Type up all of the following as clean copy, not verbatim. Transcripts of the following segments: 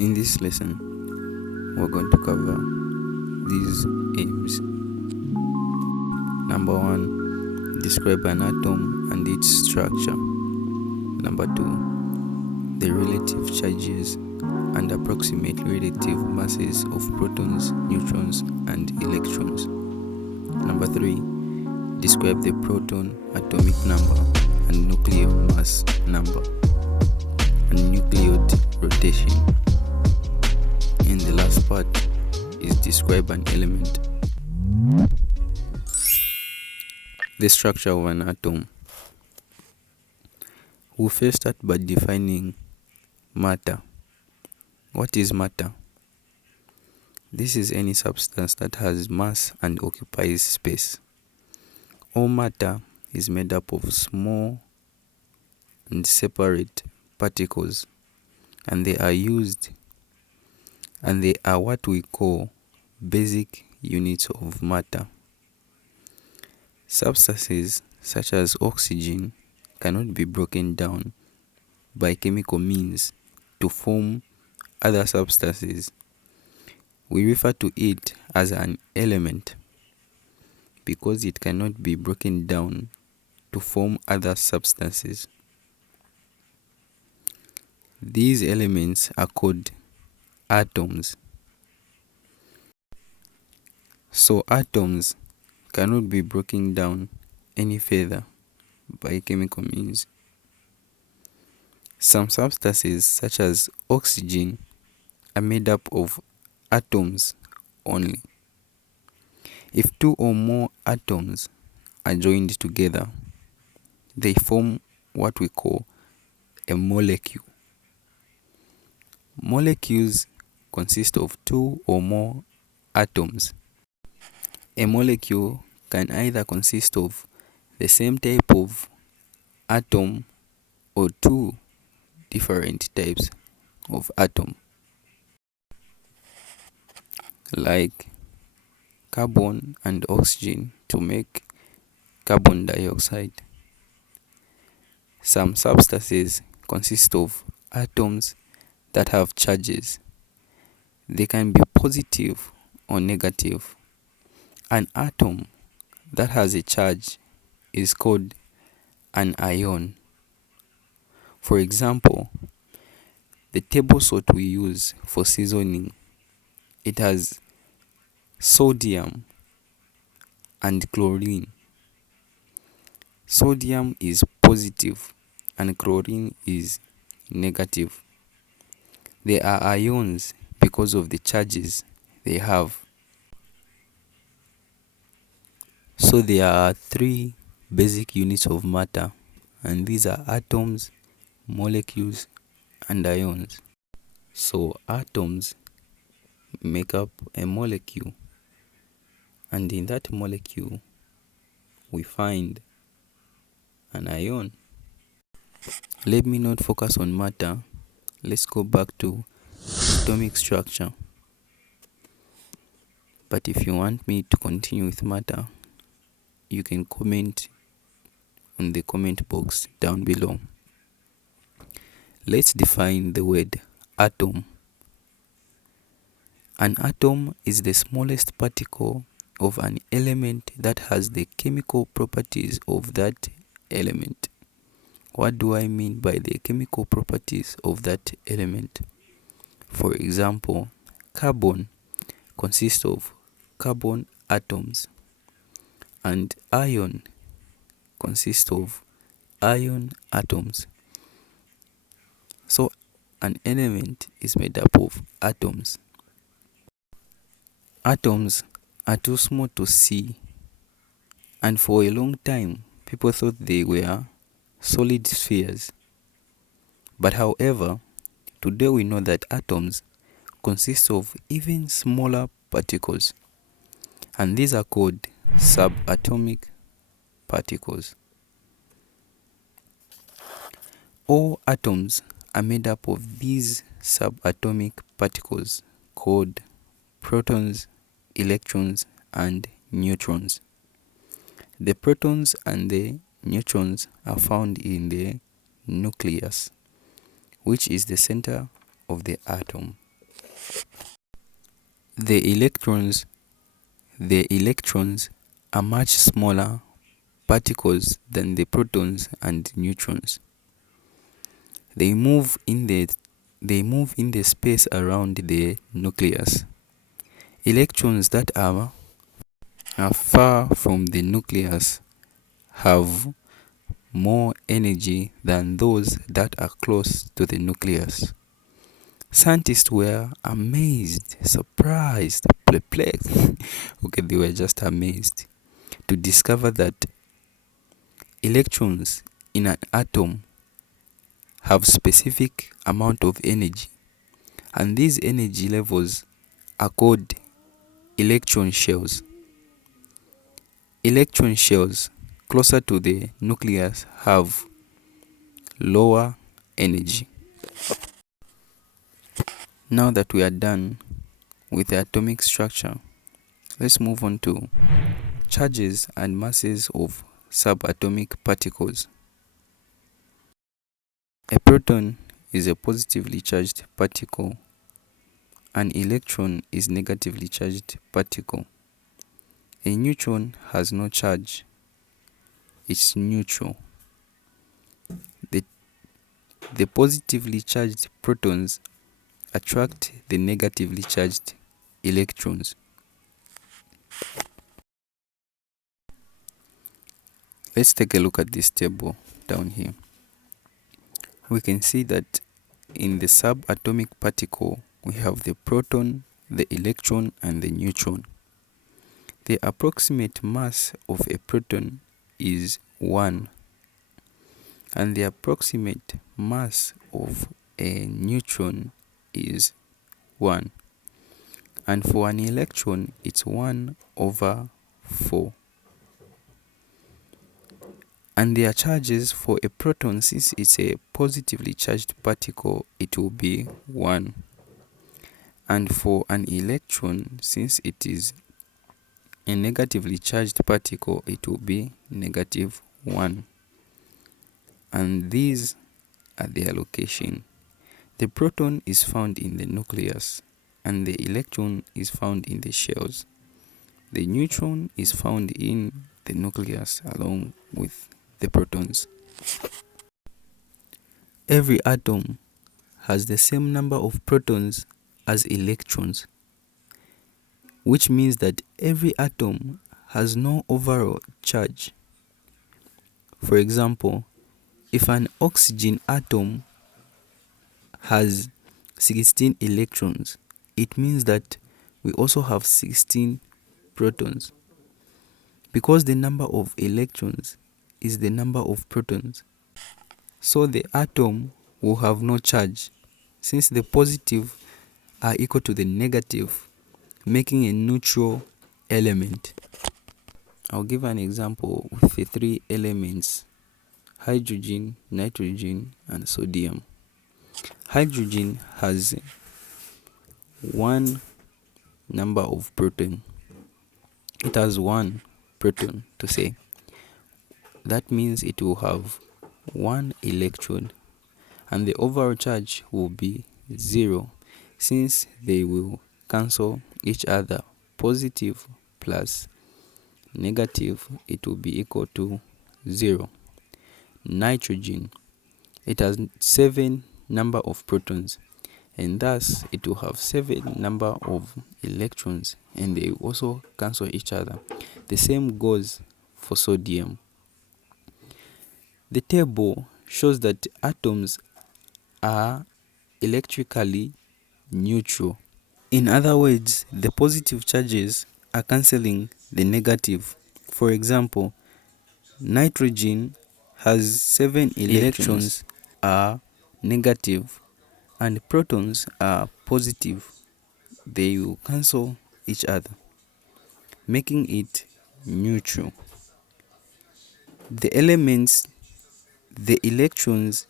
In this lesson, we're going to cover these aims. Number 1, describe an atom and its structure. Number 2, the relative charges and approximate relative masses of protons, neutrons, and electrons. Number 3, describe the proton atomic number and nuclear mass number and nucleotide rotation. And the last part is describe an element. The structure of an atom. We'll first start by defining matter. What is matter? This is any substance that has mass and occupies space. All matter is made up of small and separate particles, and they are what we call basic units of matter. Substances such as oxygen cannot be broken down by chemical means to form other substances. We refer to it as an element because it cannot be broken down to form other substances. These elements are called atoms. So atoms cannot be broken down any further by chemical means. Some substances such as oxygen are made up of atoms only. If two or more atoms are joined together, they form what we call a molecule. Molecules consist of two or more atoms. A molecule can either consist of the same type of atom or two different types of atom, like carbon and oxygen to make carbon dioxide. Some substances consist of atoms that have charges. They can be positive or negative. An atom that has a charge is called an ion. For example, the table salt we use for seasoning, it has sodium and chlorine. Sodium is positive and chlorine is negative. They are ions because of the charges they have. So there are three basic units of matter, and these are atoms, molecules, and ions. So atoms make up a molecule, and in that molecule we find an ion. Let me not focus on matter. Let's go back to atomic structure. But if you want me to continue with matter, you can comment on the comment box down below. Let's define the word atom. An atom is the smallest particle of an element that has the chemical properties of that element. What do I mean by the chemical properties of that element? For example, carbon consists of carbon atoms, and iron consists of iron atoms. So an element is made up of atoms. Atoms are too small to see, and for a long time people thought they were solid spheres. But however, today we know that atoms consist of even smaller particles, and these are called subatomic particles. All atoms are made up of these subatomic particles called protons, electrons, and neutrons. The protons and the neutrons are found in the nucleus, which is the center of the atom. The electrons the electrons are much smaller particles than the protons and neutrons. They move in the space around the nucleus. Electrons that are far from the nucleus have more energy than those that are close to the nucleus. Scientists were amazed, surprised, perplexed. Okay, they were just amazed to discover that electrons in an atom have specific amount of energy, and these energy levels are called electron shells. Electron shells closer to the nucleus have lower energy. Now that we are done with the atomic structure, let's move on to charges and masses of subatomic particles. A proton is a positively charged particle. An electron is negatively charged particle. A neutron has no charge. It's neutral. The positively charged protons attract the negatively charged electrons. Let's take a look at this table down here. We can see that in the subatomic particle, we have the proton, the electron, and the neutron. The approximate mass of a proton is 1, and the approximate mass of a neutron is 1. And for an electron, it's 1 over 4. And their charges for a proton, since it's a positively charged particle, it will be 1. And for an electron, since it is a negatively charged particle, it will be negative 1. And these are their location. The proton is found in the nucleus, and the electron is found in the shells. The neutron is found in the nucleus along with the protons. Every atom has the same number of protons as electrons, which means that every atom has no overall charge. For example, if an oxygen atom has 16 electrons, it means that we also have 16 protons. Because the number of electrons is the number of protons, so the atom will have no charge, since the positive are equal to the negative, making a neutral element. I'll give an example with the 3 elements: hydrogen, nitrogen, and sodium. Hydrogen has 1 number of proton. It has 1 proton to say. That means it will have 1 electron, and the overall charge will be 0, since they will cancel each other. Positive plus negative, it will be equal to 0. Nitrogen, it has 7 number of protons, and thus it will have 7 number of electrons, and they also cancel each other. The same goes for sodium. The table shows that atoms are electrically neutral. In other words, the positive charges are cancelling the negative. For example, nitrogen has 7 electrons are negative, and protons are positive. They will cancel each other, making it neutral. The elements, the electrons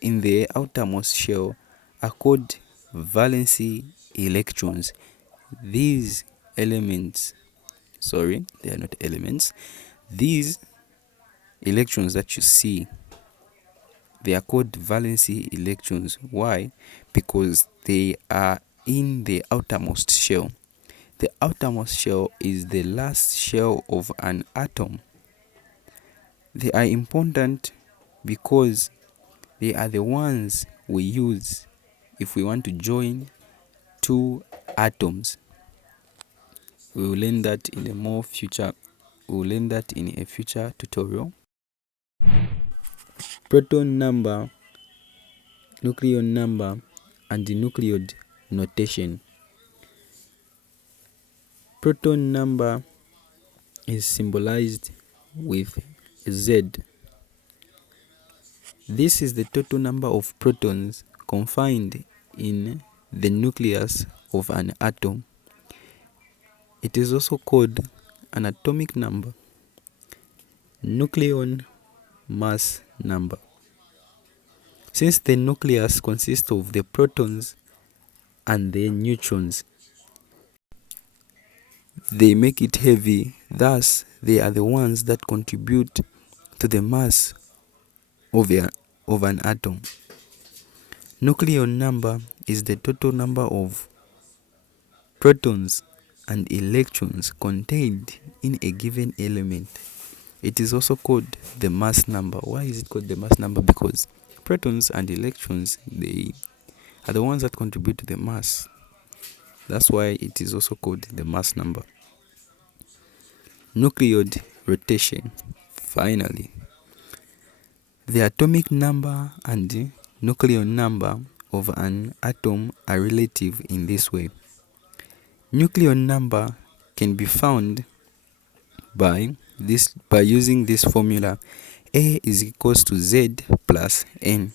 in the outermost shell, are called valency electrons. These elements, sorry, they are not elements. These electrons that you see, they are called valency electrons. Why? Because they are in the outermost shell. The outermost shell is the last shell of an atom. They are important because they are the ones we use if we want to join two atoms. We will learn that in a future tutorial. Proton number, nucleon number, and the nucleode notation. Proton number is symbolized with Z. This is the total number of protons confined in the nucleus of an atom. It is also called an atomic number, nucleon mass number. Since the nucleus consists of the protons and the neutrons, they make it heavy, thus they are the ones that contribute to the mass of an atom. Nucleon number is the total number of protons and electrons contained in a given element. It is also called the mass number. Why is it called the mass number? Because protons and electrons, they are the ones that contribute to the mass. That's why it is also called the mass number. Nucleode rotation. Finally, the atomic number and nucleon number of an atom are relative in this way. Nucleon number can be found by using this formula: A is equals to Z plus N.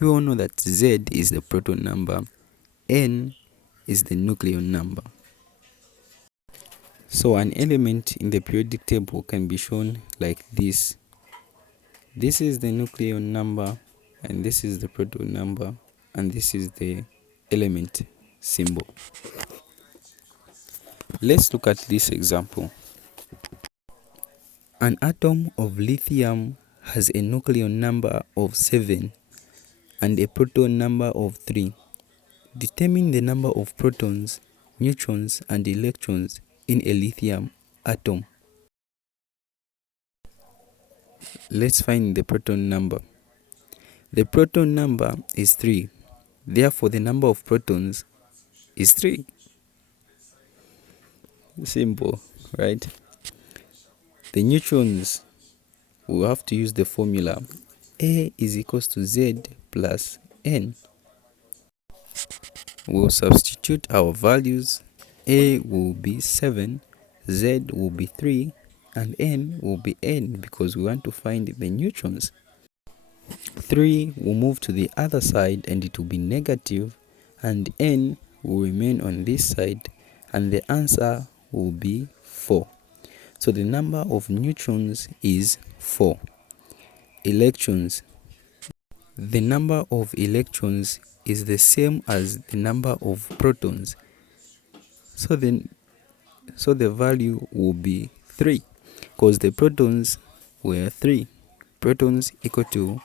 You all know that Z is the proton number, N is the nucleon number. So an element in the periodic table can be shown like this. This is the nucleon number, and this is the proton number, and this is the element symbol. Let's look at this example. An atom of lithium has a nucleon number of 7 and a proton number of 3. Determine the number of protons, neutrons, and electrons in a lithium atom. Let's find the proton number. The proton number is 3. Therefore, the number of protons is 3. Simple, right? The neutrons, we have to use the formula A is equals to Z plus N. We'll substitute our values. A will be 7, Z will be 3, and N will be N because we want to find the neutrons. 3 will move to the other side and it will be negative, and N will remain on this side, and the answer will be 4. So the number of neutrons is 4. Electrons. The number of electrons is the same as the number of protons. So the value will be 3 because the protons were 3. Protons equal to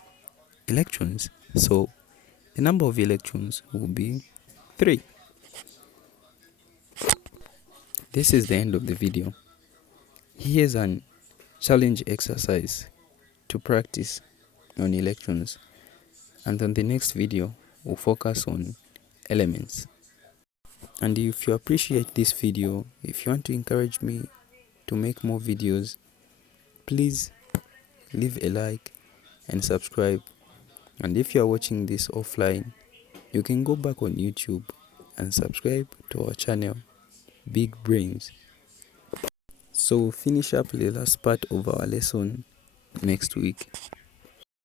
electrons. So the number of electrons will be 3. This is the end of the video. Here's an challenge exercise to practice on electrons, and on the next video we'll focus on elements. And if you appreciate this video, if you want to encourage me to make more videos, please leave a like and subscribe. And if you are watching this offline, you can go back on YouTube and subscribe to our channel, Big Brains. So we'll finish up the last part of our lesson next week.